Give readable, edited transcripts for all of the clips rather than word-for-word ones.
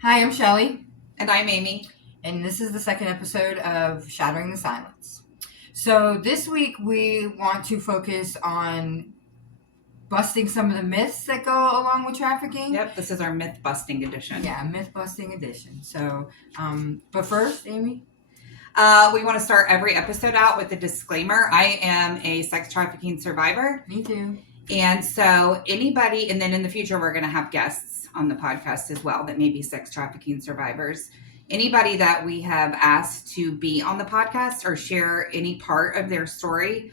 Hi, I'm Shelly, And I'm Amy. and this is the second episode of Shattering the Silence. So, this week we want to focus on busting some of the myths that go along with trafficking. Yep, this is our myth busting edition. Yeah, myth busting edition. So, but first, Amy? We want to start every episode out with a disclaimer. I am a sex trafficking survivor. Me too. And so, anybody, and then in the future, we're going to have guests on the podcast as well that may be sex trafficking survivors. Anybody that we have asked to be on the podcast or share any part of their story,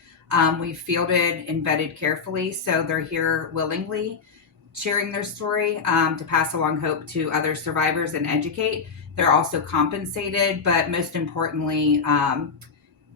we've fielded and vetted carefully. So, they're here willingly sharing their story to pass along hope to other survivors and educate. They're also compensated, but most importantly,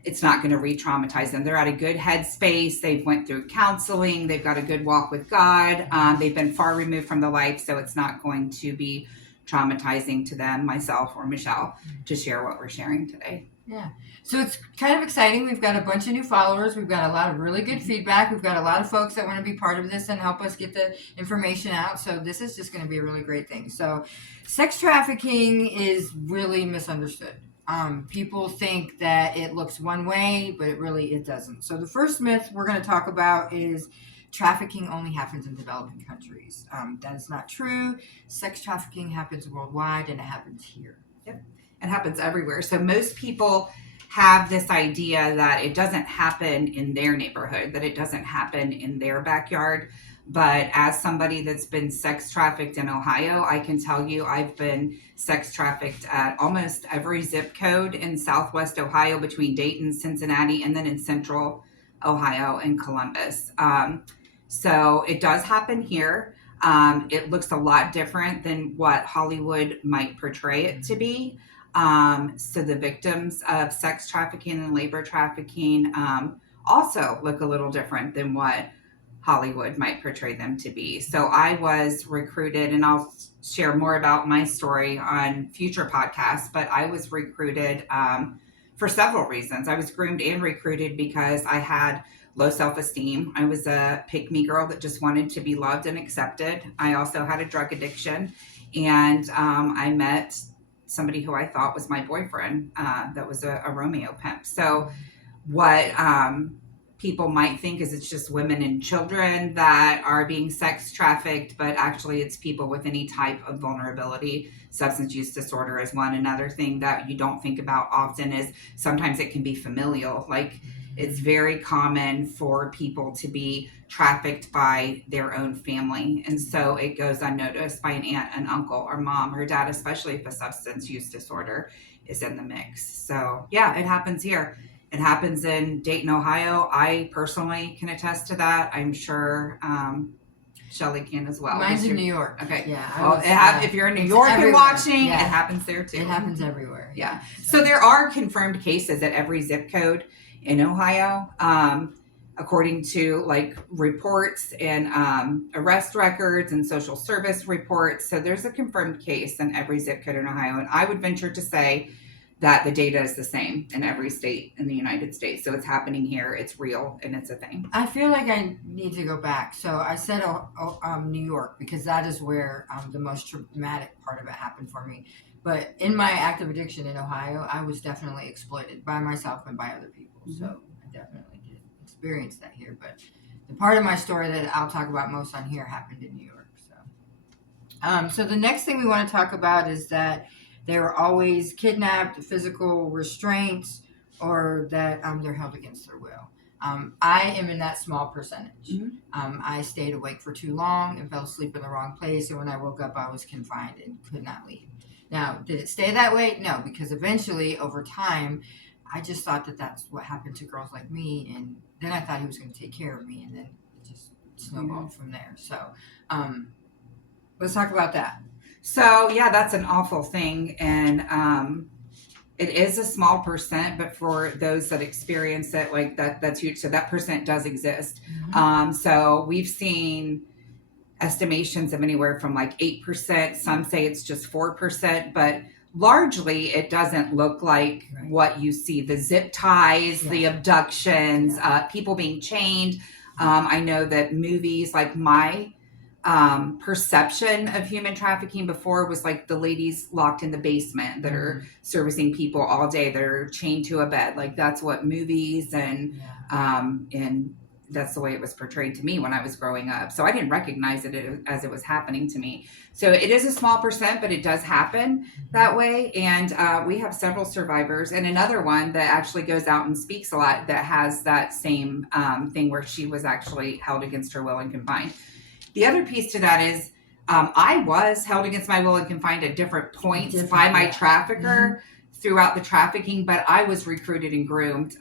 it's not going to re-traumatize them. They're at a good headspace. They've went through counseling. They've got a good walk with God. They've been far removed from the life, so it's not going to be traumatizing to them, myself, or Michelle, to share what we're sharing today. Yeah. So it's kind of exciting. We've got a bunch of new followers. We've got a lot of really good feedback. We've got a lot of folks that want to be part of this and help us get the information out. So this is just going to be a really great thing. So sex trafficking is really misunderstood. People think that it looks one way, but it doesn't. So the first myth we're going to talk about is trafficking only happens in developing countries. That is not true. Sex trafficking happens worldwide, and it happens here. Yep. It happens everywhere. So most people have this idea that it doesn't happen in their neighborhood, that it doesn't happen in their backyard. But as somebody that's been sex trafficked in Ohio, I can tell you I've been sex trafficked at almost every zip code in Southwest Ohio between Dayton, Cincinnati, and then in Central Ohio and Columbus. So it does happen here. It looks a lot different than what Hollywood might portray it to be. So the victims of sex trafficking and labor trafficking also look a little different than what Hollywood might portray them to be. So I was recruited, and I'll share more about my story on future podcasts, but I was recruited for several reasons. I was groomed and recruited because I had low self-esteem. I was a pick-me girl that just wanted to be loved and accepted. I also had a drug addiction, and I met somebody who I thought was my boyfriend that was a Romeo pimp. So what people might think is it's just women and children that are being sex trafficked, but actually it's people with any type of vulnerability. Substance use disorder is one. Another thing that you don't think about often is sometimes it can be familial. Like it's very common for people to be trafficked by their own family. And so it goes unnoticed by an aunt, an uncle, or mom, or dad, especially if a substance use disorder is in the mix. So yeah, it happens here. It happens in Dayton, Ohio. I personally can attest to that. I'm sure Shelly can as well. Mine's in New York. Okay. Yeah. Well, if you're in New York and watching, it happens there too. It happens everywhere. Yeah. So there are confirmed cases at every zip code in Ohio, according to like reports and arrest records and social service reports. So there's a confirmed case in every zip code in Ohio. And I would venture to say that the data is the same in every state in the United States. So it's happening here, it's real, and it's a thing. I feel like I need to go back. So I said New York because that is where the most traumatic part of it happened for me. But in my active addiction in Ohio, I was definitely exploited by myself and by other people. Mm-hmm. So I definitely did experience that here. But the part of my story that I'll talk about most on here happened in New York. So the next thing we want to talk about is that they were always kidnapped, physical restraints, or that they're held against their will. I am in that small percentage. Mm-hmm. I stayed awake for too long and fell asleep in the wrong place. And when I woke up, I was confined and could not leave. Now, did it stay that way? No, because eventually, over time, I just thought that that's what happened to girls like me. And then I thought he was going to take care of me. And then it just snowballed from there. So let's talk about that. So, yeah, that's an awful thing. And it is a small percent, but for those that experience it, like that's huge. So that percent does exist. Mm-hmm. So we've seen estimations of anywhere from like 8%. Some say it's just 4%, but largely it doesn't look like what you see. The zip ties, the abductions, people being chained. I know that movies like my perception of human trafficking before was like the ladies locked in the basement that are servicing people all day, that are chained to a bed. Like that's what movies and that's the way it was portrayed to me when I was growing up. So I didn't recognize it as it was happening to me. So it is a small percent, but it does happen that way. And we have several survivors, and another one that actually goes out and speaks a lot that has that same thing where she was actually held against her will and confined. The other piece to that is I was held against my will and confined at different points by my trafficker throughout the trafficking, but I was recruited and groomed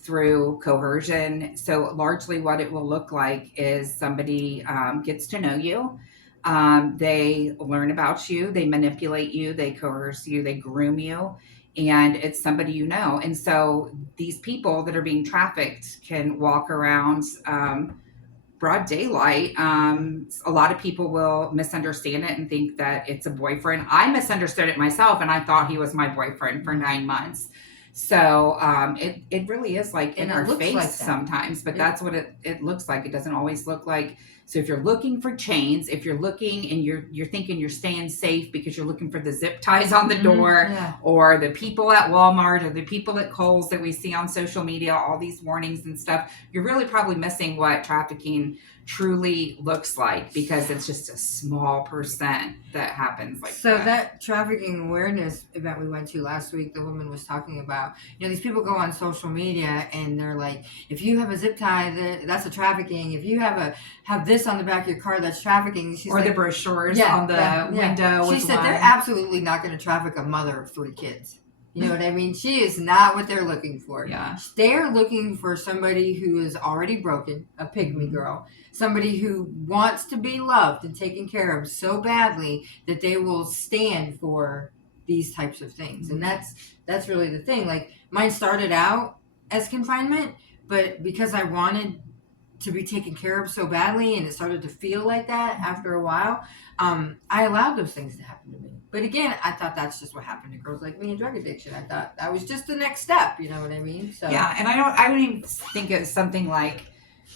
through coercion. So largely what it will look like is somebody gets to know you. They learn about you, they manipulate you, they coerce you, they groom you, and it's somebody you know. And so these people that are being trafficked can walk around broad daylight. A lot of people will misunderstand it and think that it's a boyfriend. I misunderstood it myself, and I thought he was my boyfriend for 9 months. So it really is like in our face like sometimes, but that's what it looks like. It doesn't always look like. So if you're looking for chains, if you're looking and you're thinking you're staying safe because you're looking for the zip ties on the door or the people at Walmart or the people at Kohl's that we see on social media, all these warnings and stuff, you're really probably missing what trafficking truly looks like, because it's just a small percent that happens like that. So that trafficking awareness event we went to last week, the woman was talking about, these people go on social media and they're like, if you have a zip tie, that's a trafficking. If you have this on the back of your car, that's trafficking. She's or the brochures on the window. She said they're absolutely not going to traffic a mother of 3 kids. You know what I mean? She is not what they're looking for. Yeah. They're looking for somebody who is already broken, a pygmy girl, somebody who wants to be loved and taken care of so badly that they will stand for these types of things. And that's really the thing. Like, mine started out as confinement, but because I wanted to be taken care of so badly and it started to feel like that after a while, I allowed those things to happen to me. But again, I thought that's just what happened to girls like me in drug addiction. I thought that was just the next step, you know what I mean? So yeah, and I don't even think it's something like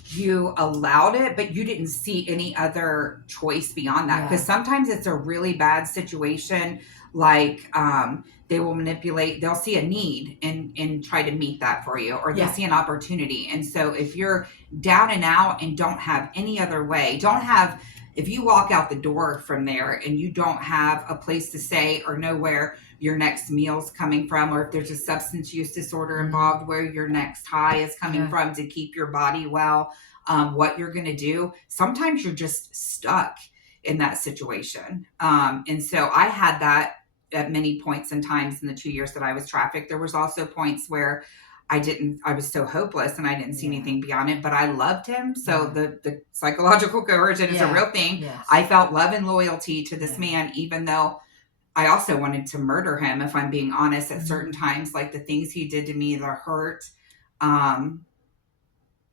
you allowed it, but you didn't see any other choice beyond that. Because sometimes it's a really bad situation, like they will manipulate, they'll see a need and try to meet that for you, or they'll see an opportunity. And so if you're down and out and don't have any other way, if you walk out the door from there and you don't have a place to stay or know where your next meal's coming from, or if there's a substance use disorder involved, where your next high is coming from to keep your body well, what you're going to do, sometimes you're just stuck in that situation. And so I had that at many points and times in the 2 years that I was trafficked. There was also points where I was so hopeless and I didn't see anything beyond it, but I loved him. So the psychological coercion is a real thing. Yes. I felt love and loyalty to this man, even though I also wanted to murder him, if I'm being honest, at certain times. Like the things he did to me, the hurt.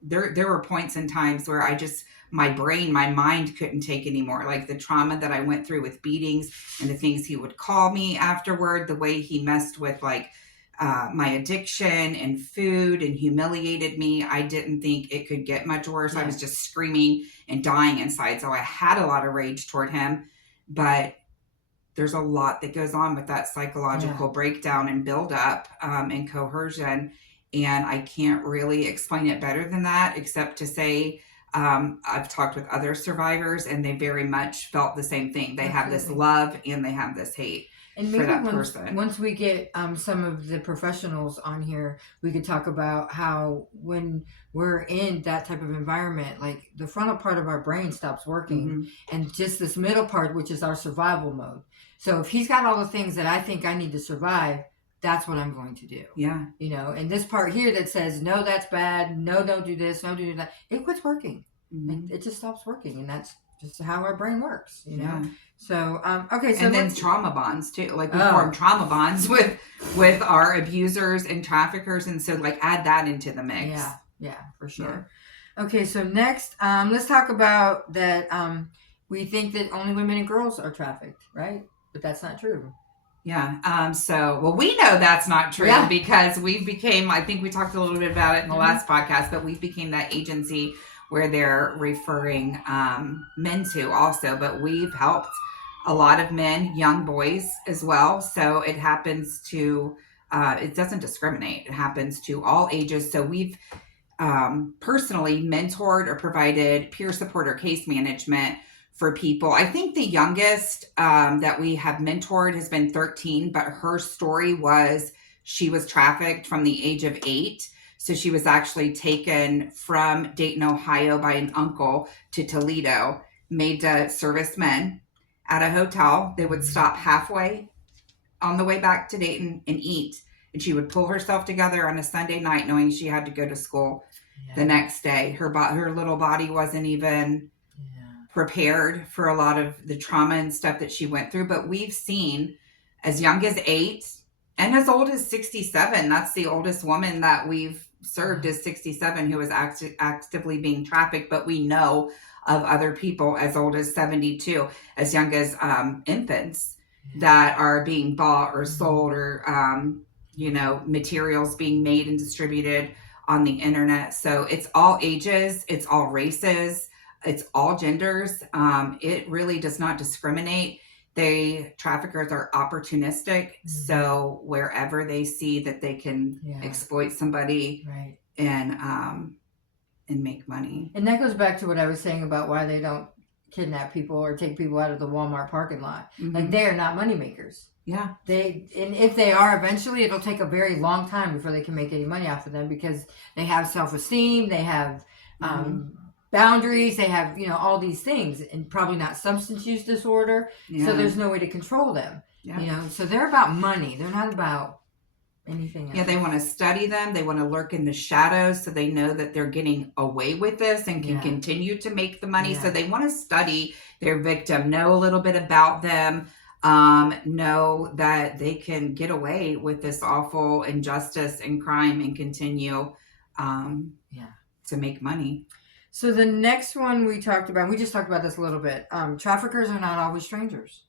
There were points and times where my mind couldn't take anymore. Like the trauma that I went through with beatings and the things he would call me afterward, the way he messed with my addiction and food and humiliated me. I didn't think it could get much worse. I was just screaming and dying inside. So I had a lot of rage toward him, but there's a lot that goes on with that psychological breakdown and buildup and coercion. And I can't really explain it better than that, except to say I've talked with other survivors and they very much felt the same thing. They have this love and they have this hate. And maybe once we get some of the professionals on here, we could talk about how when we're in that type of environment, like the frontal part of our brain stops working and just this middle part, which is our survival mode. So if he's got all the things that I think I need to survive, that's what I'm going to do. Yeah. And this part here that says, no, that's bad. No, don't do this. No, don't do that. It quits working. It just stops working. And that's just how our brain works, you know? So, okay. So and then trauma bonds too. Like we form trauma bonds with our abusers and traffickers. And so add that into the mix. Yeah, for sure. Yeah. Okay. So next, let's talk about that. We think that only women and girls are trafficked, right? But that's not true. Yeah. We know that's not true because I think we talked a little bit about it in the last podcast, but we became that agency where they're referring men to also. But we've helped a lot of men, young boys as well. So it happens to, it doesn't discriminate. It happens to all ages. So we've personally mentored or provided peer support or case management for people. I think the youngest that we have mentored has been 13, but her story was she was trafficked from the age of 8. So she was actually taken from Dayton, Ohio by an uncle to Toledo, made to servicemen at a hotel. They would stop halfway on the way back to Dayton and eat. And she would pull herself together on a Sunday night knowing she had to go to school the next day. Her little body wasn't even prepared for a lot of the trauma and stuff that she went through. But we've seen as young as 8 and as old as 67. That's the oldest woman that we've served is 67 who was actively being trafficked. But we know of other people as old as 72, as young as infants that are being bought or sold, or materials being made and distributed on the internet. So it's all ages, it's all races, it's all genders. It really does not discriminate. Traffickers are opportunistic. So wherever they see that they can exploit somebody, and make money. And that goes back to what I was saying about why they don't kidnap people or take people out of the Walmart parking lot. Like, they are not money makers. Yeah. And if they are, eventually it'll take a very long time before they can make any money off of them, because they have self-esteem, they have boundaries, they have, all these things, and probably not substance use disorder. So there's no way to control them. So they're about money. They're not about anything else. Yeah, they want to study them. They want to lurk in the shadows so they know that they're getting away with this and can continue to make the money. So they want to study their victim, know a little bit about them, know that they can get away with this awful injustice and crime and continue to make money. So the next one we talked about, we just talked about this a little bit. Traffickers are not always strangers.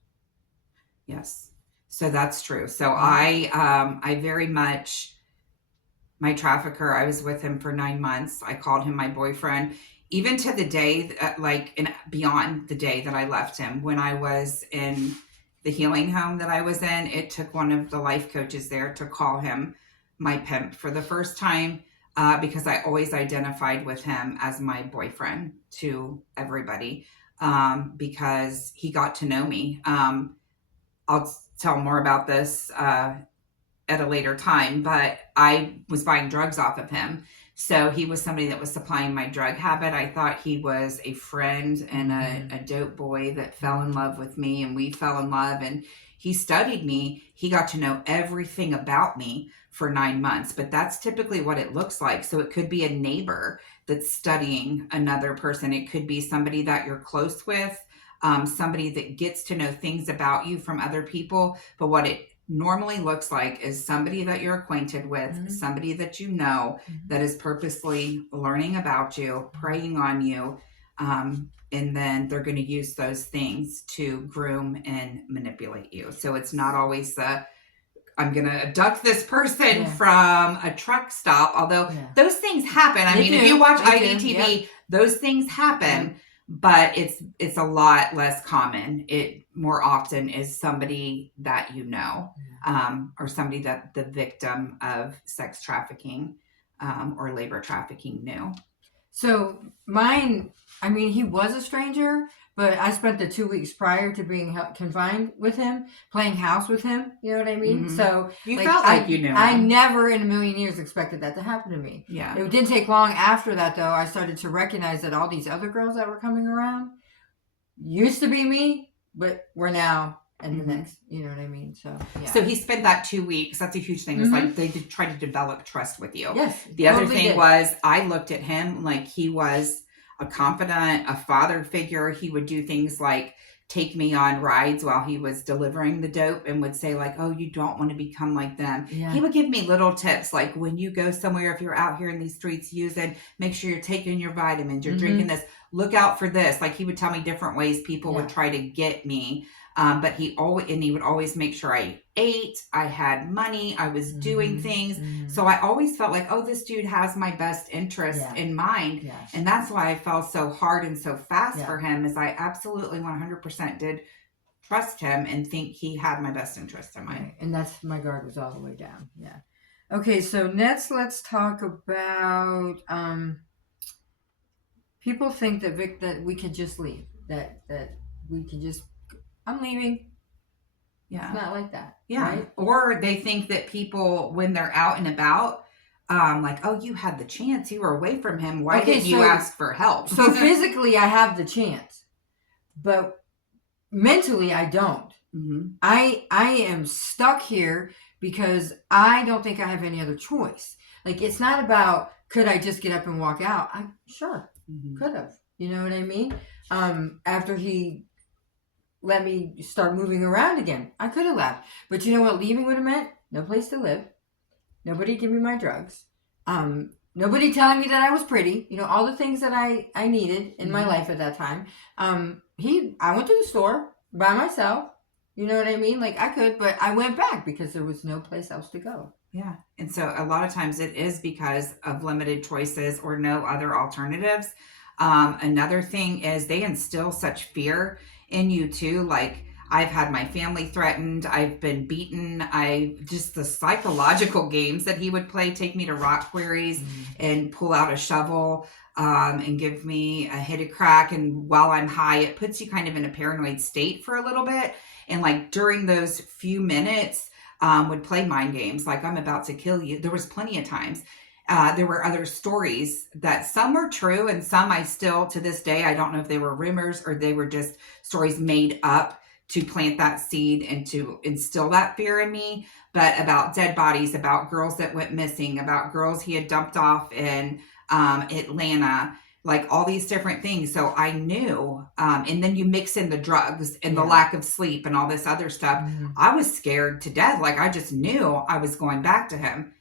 Yes. So that's true. So I very much, my trafficker, I was with him for 9 months. I called him my boyfriend, even to the day, and beyond the day that I left him. When I was in the healing home that I was in, it took one of the life coaches there to call him my pimp for the first time, because I always identified with him as my boyfriend to everybody, because he got to know me. I'll tell more about this at a later time, but I was buying drugs off of him. So he was somebody that was supplying my drug habit. I thought he was a friend and a dope boy that fell in love with me, and we fell in love, and he studied me. He got to know everything about me for 9 months, but that's typically what it looks like. So it could be a neighbor that's studying another person. It could be somebody that you're close with, somebody that gets to know things about you from other people. But what it normally looks like is somebody that you're acquainted with, somebody that you know, that is purposely learning about you, preying on you, and then they're going to use those things to groom and manipulate you. So it's not always I'm going to abduct this person from a truck stop, although those things happen. I mean, if you watch IDTV, those things happen. But it's a lot less common. It more often is somebody that you know, or somebody that the victim of sex trafficking or labor trafficking knew. So mine, he was a stranger, but I spent the 2 weeks prior to being confined with him, playing house with him. You know what I mean? So you felt like you knew him. I never in a million years expected that to happen to me. Yeah. It didn't take long after that, though. I started to recognize that all these other girls that were coming around used to be me, but were now in the next. You know what I mean? So yeah. So he spent that 2 weeks. That's a huge thing. It's like they did try to develop trust with you. Yes. The other thing was I looked at him like he was a confidant, a father figure. He would do things like take me on rides while he was delivering the dope and would say like, oh, you don't want to become like them. Yeah. He would give me little tips like when you go somewhere, if you're out here in these streets using, make sure you're taking your vitamins, you're drinking this, look out for this. Like he would tell me different ways people would try to get me But he would always make sure I ate, I had money, I was doing things. So I always felt like, oh, this dude has my best interest in mind. Yes. And that's why I fell so hard and so fast Yeah. for him, is I absolutely 100% did trust him and think he had my best interest in mind. Right. And that's, my guard was all the way down. Yeah. Okay, so next let's talk about people think that we could just leave. That we can just, I'm leaving. Yeah. It's not like that. Yeah. Right? Or they think that people, when they're out and about, like, oh, you had the chance, you were away from him, why didn't you ask for help? So physically I have the chance, but mentally I don't. I am stuck here because I don't think I have any other choice. Like, it's not about, could I just get up and walk out? I sure could have. You know what I mean? After he let me start moving around again, I could have left. But you know what leaving would have meant? No place to live. Nobody give me my drugs. Nobody telling me that I was pretty. You know, all the things that I needed in my life at that time. I went to the store by myself. You know what I mean? Like, I could, but I went back because there was no place else to go. Yeah. And so a lot of times it is because of limited choices or no other alternatives. Another thing is they instill such fear in you too. Like, I've had my family threatened. I've been beaten. The psychological games that he would play, take me to rock quarries and pull out a shovel and give me a hit of crack. And while I'm high, it puts you kind of in a paranoid state for a little bit. And like during those few minutes, would play mind games. Like, I'm about to kill you. There was plenty of times. There were other stories that some are true and some I still, to this day, I don't know if they were rumors or they were just stories made up to plant that seed and to instill that fear in me. But about dead bodies, about girls that went missing, about girls he had dumped off in Atlanta, like all these different things. So I knew, and then you mix in the drugs and the lack of sleep and all this other stuff. I was scared to death. Like, I just knew I was going back to him.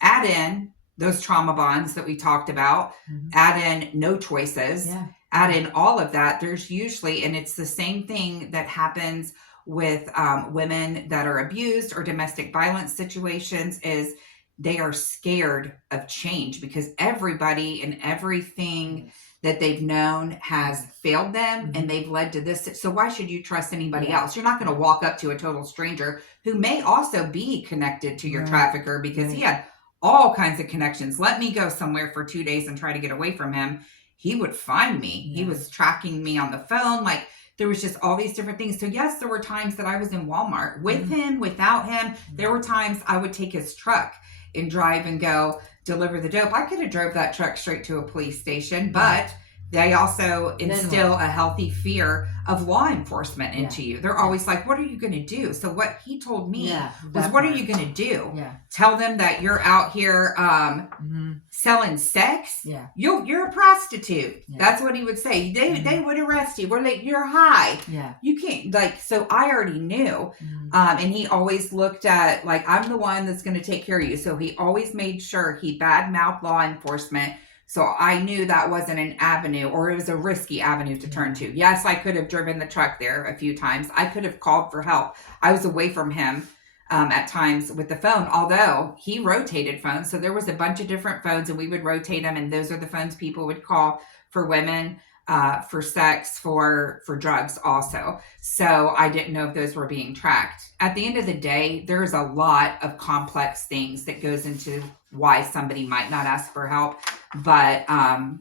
Add in those trauma bonds that we talked about, add in no choices, add in all of that. There's usually, and it's the same thing that happens with women that are abused or domestic violence situations, is they are scared of change because everybody and everything that they've known has failed them and they've led to this. So why should you trust anybody else? You're not going to walk up to a total stranger who may also be connected to your trafficker because he had all kinds of connections. Let me go somewhere for 2 days and try to get away from him. He would find me. He was tracking me on the phone. Like, there was just all these different things. So yes, there were times that I was in Walmart with him, without him. There were times I would take his truck and drive and go deliver the dope. I could have drove that truck straight to a police station, but they also instill a healthy fear of law enforcement into you. They're always like, what are you going to do? So what he told me was, what are you going to do? Tell them that you're out here selling sex? You're a prostitute. That's what he would say. They would arrest you. We're like, you're high. You can't, like, so I already knew. And he always looked at, like, I'm the one that's going to take care of you. So he always made sure he badmouthed law enforcement. So I knew that wasn't an avenue, or it was a risky avenue to turn to. Yes, I could have driven the truck there a few times. I could have called for help. I was away from him at times with the phone, although he rotated phones. So there was a bunch of different phones and we would rotate them. And those are the phones people would call for women, for sex, for drugs also. So I didn't know if those were being tracked. At the end of the day, there's a lot of complex things that goes into why somebody might not ask for help. But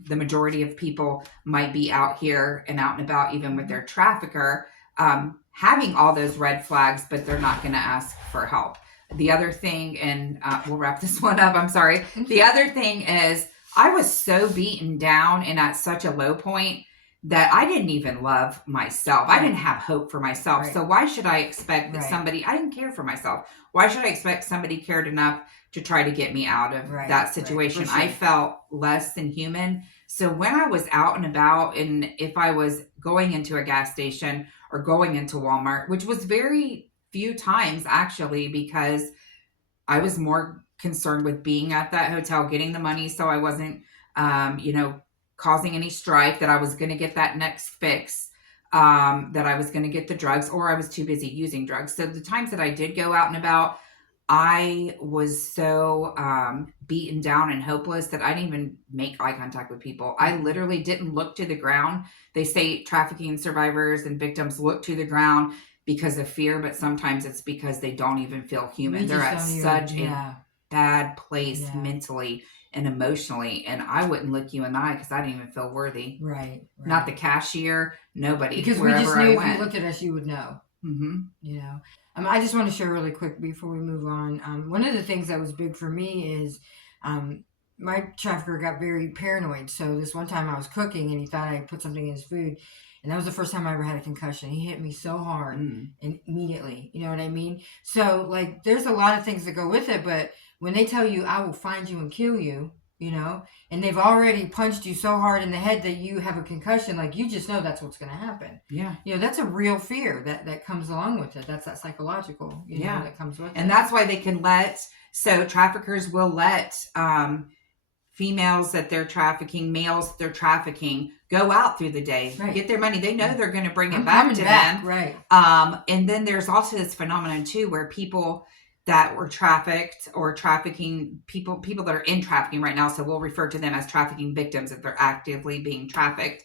the majority of people might be out here and out and about, even with their trafficker, having all those red flags, but they're not going to ask for help. The other thing, and we'll wrap this one up, I'm sorry. The other thing is, I was so beaten down and at such a low point that I didn't even love myself. I didn't have hope for myself. So why should I expect that somebody, I didn't care for myself. Why should I expect somebody cared enough to try to get me out of that situation? I felt less than human. So when I was out and about, and if I was going into a gas station or going into Walmart, which was very few times actually, because I was more concerned with being at that hotel, getting the money so I wasn't, causing any strife, that I was going to get that next fix. that I was going to get the drugs, or I was too busy using drugs. So the times that I did go out and about, I was so beaten down and hopeless that I didn't even make eye contact with people. I literally didn't look to the ground. They say trafficking survivors and victims look to the ground because of fear, but sometimes it's because they don't even feel human. They're at such a bad place mentally and emotionally, and I wouldn't look you in the eye because I didn't even feel worthy. Right. Not the cashier, nobody. Because we just knew if you looked at us, you would know. Mm-hmm. You know, I just want to share really quick before we move on. One of the things that was big for me is my trafficker got very paranoid. So this one time I was cooking and he thought I put something in his food. And that was the first time I ever had a concussion. He hit me so hard and immediately. You know what I mean? So, like, there's a lot of things that go with it. But when they tell you, I will find you and kill you, you know, and they've already punched you so hard in the head that you have a concussion, like, you just know that's what's going to happen. Yeah. You know, that's a real fear that comes along with it. That's that psychological, you know, that comes with it. And that's why they can so traffickers will let females that they're trafficking, males that they're trafficking, go out through the day, get their money. They know they're going to bring it back to them. Right. And then there's also this phenomenon too, where people that were trafficked or trafficking people that are in trafficking right now, so we'll refer to them as trafficking victims if they're actively being trafficked,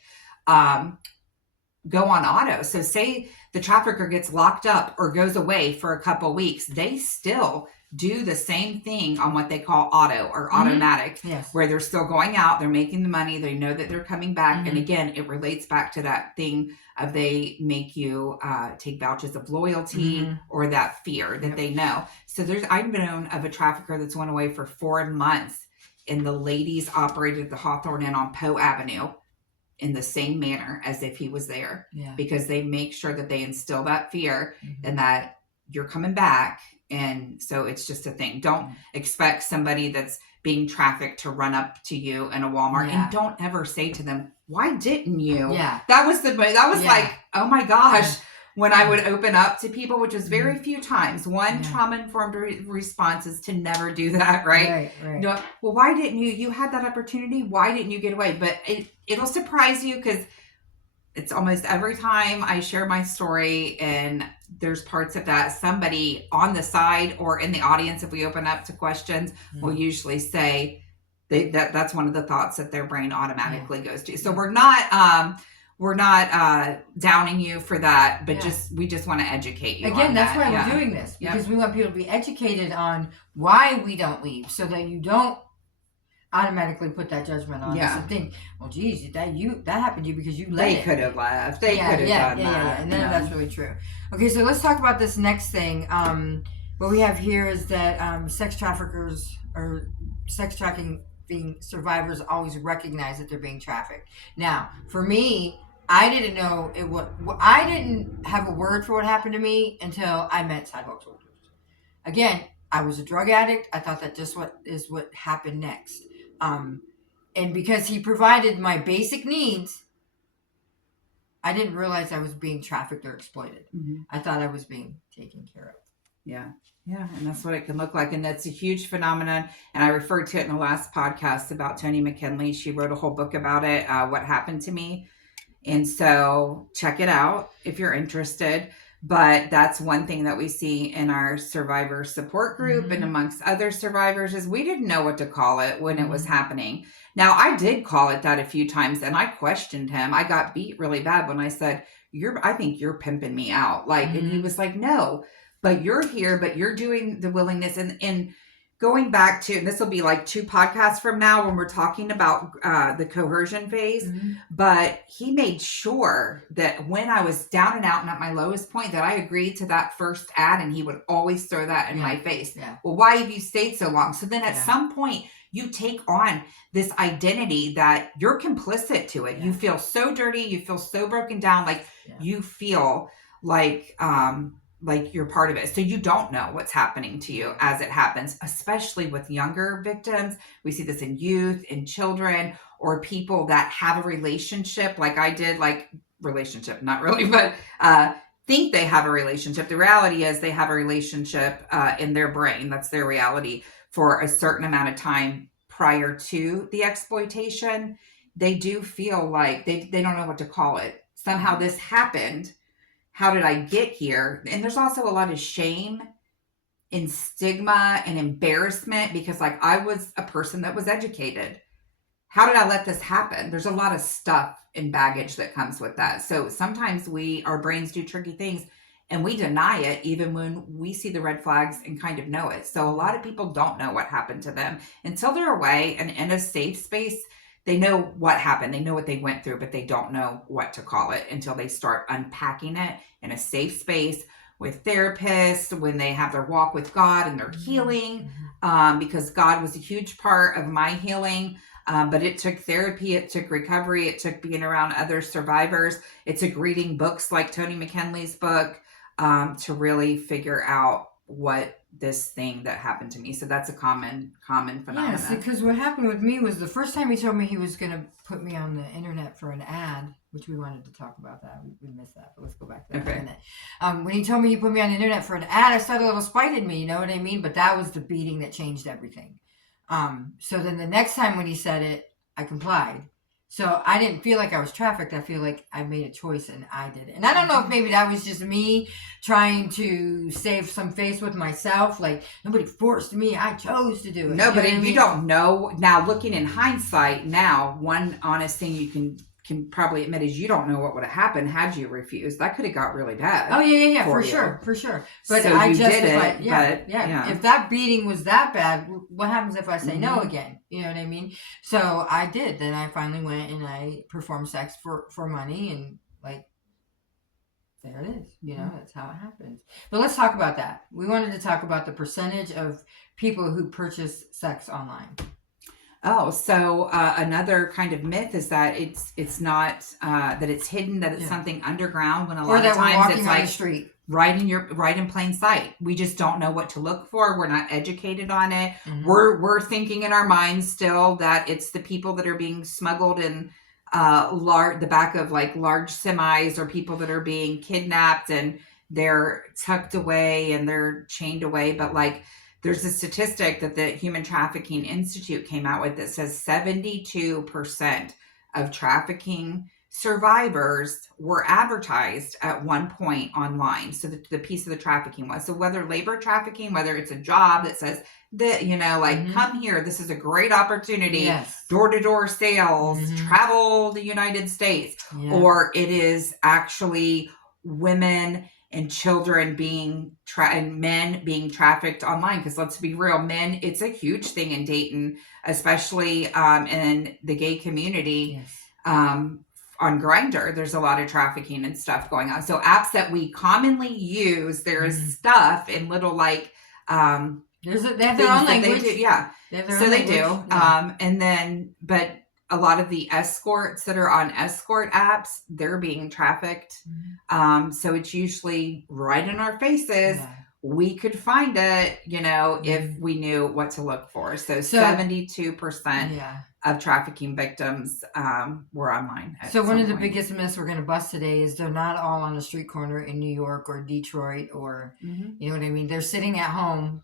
go on auto. So say the trafficker gets locked up or goes away for a couple weeks, they still do the same thing on what they call auto or automatic, where they're still going out, they're making the money, they know that they're coming back. And again, it relates back to that thing of they make you take vouchers of loyalty or that fear that they know. So I've known of a trafficker that's went away for 4 months, and the ladies operated the Hawthorne Inn on Poe Avenue in the same manner as if he was there, because they make sure that they instill that fear and that you're coming back. And so it's just a thing. Don't expect somebody that's being trafficked to run up to you in a Walmart, and don't ever say to them, why didn't you? That was like, oh my gosh, when I would open up to people, which was very few times. One trauma-informed response is to never do that, right? Right. No, well, why didn't you had that opportunity? Why didn't you get away? But it'll surprise you, because it's almost every time I share my story and there's parts of that, somebody on the side or in the audience, if we open up to questions, will usually say that's one of the thoughts that their brain automatically goes to. So we're not downing you for that, but we just want to educate you. Again, that's why we're doing this, because we want people to be educated on why we don't leave, so that you don't automatically put that judgment on us and think, well, geez, that happened to you because you let it. They could have left. They could have done that. And then that's really true. Okay, so let's talk about this next thing. What we have here is that sex traffickers or sex trafficking survivors always recognize that they're being trafficked. Now, for me, I didn't know I didn't have a word for what happened to me until I met Sidewalk Soldiers. Again, I was a drug addict. I thought that just what happened next. And because he provided my basic needs, I didn't realize I was being trafficked or exploited. I thought I was being taken care of. Yeah, and that's what it can look like. And that's a huge phenomenon. And I referred to it in the last podcast about Toni McKinley. She wrote a whole book about it, What Happened to Me. And so check it out if you're interested. But that's one thing that we see in our survivor support group and amongst other survivors is we didn't know what to call it when it was happening. Now, I did call it that a few times, and I questioned him. I got beat really bad when I said, I think you're pimping me out. And he was like, no, but you're here, but you're doing the willingness. And going back to, and this will be like 2 podcasts from now when we're talking about the coercion phase, but he made sure that when I was down and out and at my lowest point that I agreed to that first ad, and he would always throw that in my face. Well, why have you stayed so long? So then at some point you take on this identity that you're complicit to it. You feel so dirty. You feel so broken down. You feel like you're part of it. So you don't know what's happening to you as it happens, especially with younger victims. We see this in youth, in children, or people that have a relationship like I did, relationship, not really, but think they have a relationship. The reality is they have a relationship in their brain. That's their reality for a certain amount of time prior to the exploitation. They do feel like they don't know what to call it. Somehow this happened. How did I get here? And there's also a lot of shame and stigma and embarrassment because, like, I was a person that was educated. How did I let this happen? There's a lot of stuff and baggage that comes with that. So sometimes our brains do tricky things and we deny it even when we see the red flags and kind of know it. So a lot of people don't know what happened to them until they're away and in a safe space. They know what happened. They know what they went through, but they don't know what to call it until they start unpacking it in a safe space with therapists, when they have their walk with God and their healing, because God was a huge part of my healing. But it took therapy, it took recovery, it took being around other survivors, it took reading books like Tony McKinley's book to really figure out what this thing that happened to me. So that's a common phenomenon. Yes, because what happened with me was the first time he told me he was going to put me on the internet for an ad, which we wanted to talk about that. We missed that, but let's go back to that for a minute. When he told me he put me on the internet for an ad, I started a little spited me, you know what I mean? But that was the beating that changed everything. So then the next time when he said it, I complied. So I didn't feel like I was trafficked. I feel like I made a choice and I did it. And I don't know if maybe that was just me trying to save some face with myself. Like, nobody forced me. I chose to do it. No, but you don't know. Now, looking in hindsight, now, one honest thing you can probably admit is you don't know what would have happened had you refused. That could have got really bad. Oh yeah, for sure. But so I justified, If that beating was that bad, what happens if I say no again? You know what I mean? So I did. Then I finally went and I performed sex for money, and like, there it is. You know, that's how it happens. But let's talk about that. We wanted to talk about the percentage of people who purchase sex online. Oh, so another kind of myth is that it's not that it's hidden, that it's something underground. When a lot of times it's like the street, right in plain sight. We just don't know what to look for. We're not educated on it. We're thinking in our minds still that it's the people that are being smuggled in the back of like large semis, or people that are being kidnapped and they're tucked away and they're chained away. But like, there's a statistic that the Human Trafficking Institute came out with that says 72% of trafficking survivors were advertised at one point online. So the piece of the trafficking was. So whether labor trafficking, whether it's a job that says that, you know, like, come here, this is a great opportunity, door-to-door sales, travel the United States, or it is actually women and children being and men being trafficked online. Because let's be real, men, it's a huge thing in Dayton, especially in the gay community. On Grindr, there's a lot of trafficking and stuff going on. So apps that we commonly use, there's stuff in little like they have their own language. They do. And then, but a lot of the escorts that are on escort apps, they're being trafficked. So it's usually right in our faces. We could find it, you know, if we knew what to look for. So 72% of trafficking victims were online. So one of the biggest myths we're going to bust today is they're not all on a street corner in New York or Detroit or, you know what I mean? They're sitting at home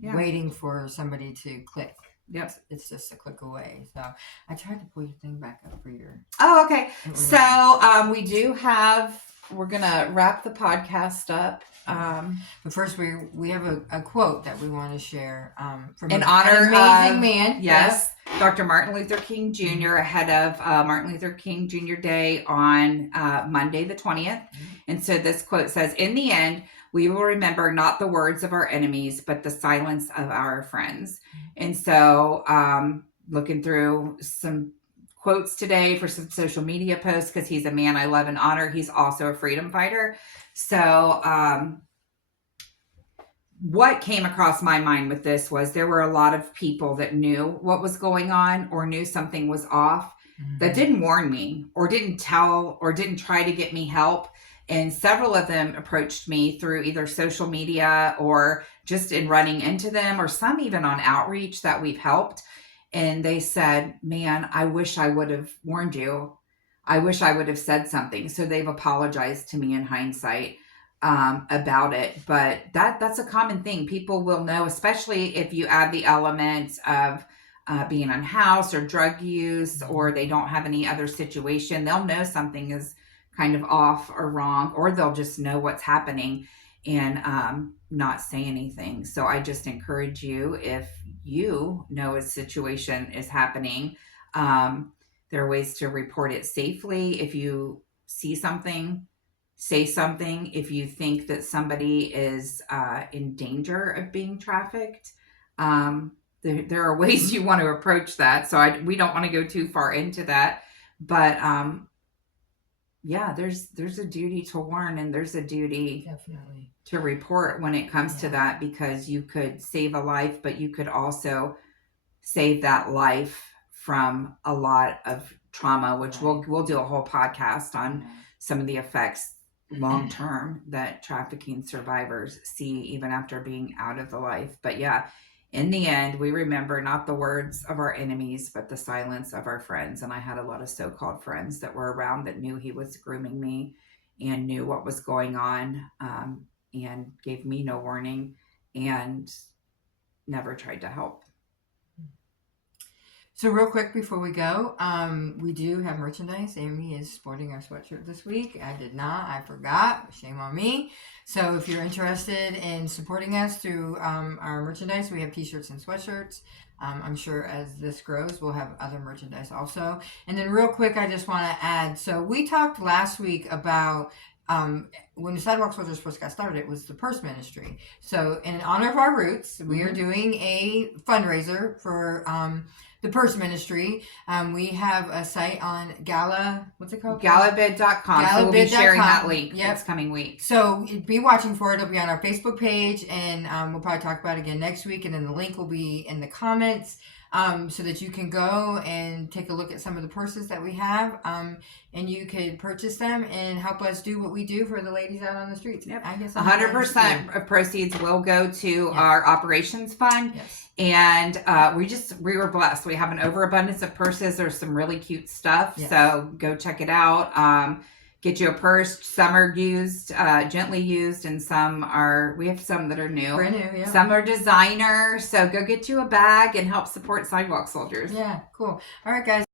waiting for somebody to click. Yep. It's just a click away. So I tried to pull your thing back up for your... Oh, okay. So we're going to wrap the podcast up. But first we have a quote that we want to share from in honor an amazing man. Yes. Dr. Martin Luther King Jr. ahead of Martin Luther King Jr. Day on Monday the 20th. And so this quote says, "In the end, we will remember not the words of our enemies, but the silence of our friends." And so looking through some quotes today for some social media posts, because he's a man I love and honor. He's also a freedom fighter. So what came across my mind with this was there were a lot of people that knew what was going on or knew something was off that didn't warn me or didn't tell or didn't try to get me help. And several of them approached me through either social media or just in running into them, or some even on outreach that we've helped. And they said, "Man, I wish I would have warned you. I wish I would have said something." So they've apologized to me in hindsight about it. But that's a common thing. People will know, especially if you add the element of being unhoused or drug use, or they don't have any other situation. They'll know something is kind of off or wrong, or they'll just know what's happening and not say anything. So I just encourage you, if you know a situation is happening, there are ways to report it safely. If you see something, say something. If you think that somebody is in danger of being trafficked, there are ways you want to approach that. So we don't want to go too far into that, but yeah, there's a duty to warn, and there's a duty Definitely. to report when it comes to that, because you could save a life, but you could also save that life from a lot of trauma, which we'll do a whole podcast on some of the effects long term that trafficking survivors see even after being out of the life. But yeah, in the end, we remember not the words of our enemies, but the silence of our friends. And I had a lot of so-called friends that were around that knew he was grooming me and knew what was going on, and gave me no warning and never tried to help. So real quick before we go, we do have merchandise. Amy is sporting our sweatshirt this week. I did not. I forgot. Shame on me. So if you're interested in supporting us through our merchandise, we have t-shirts and sweatshirts. I'm sure as this grows, we'll have other merchandise also. And then real quick, I just want to add, so we talked last week about when the Sidewalk Soldiers first got started, it was the purse ministry. So in honor of our roots, we are doing a fundraiser for the purse ministry. We have a site on what's it called? Galabid.com. So we'll be sharing that link this coming week. So be watching for it. It'll be on our Facebook page, and we'll probably talk about it again next week. And then the link will be in the comments, so that you can go and take a look at some of the purses that we have, and you could purchase them and help us do what we do for the ladies out on the streets. Yep. I guess 100% of proceeds will go to our operations fund. Yes. And we were blessed. We have an overabundance of purses. There's some really cute stuff. Yes. So go check it out. Get you a purse. Some are used, gently used, and we have some that are new. Brand new, yeah. Some are designer. So go get you a bag and help support Sidewalk Soldiers. Yeah, cool. All right, guys.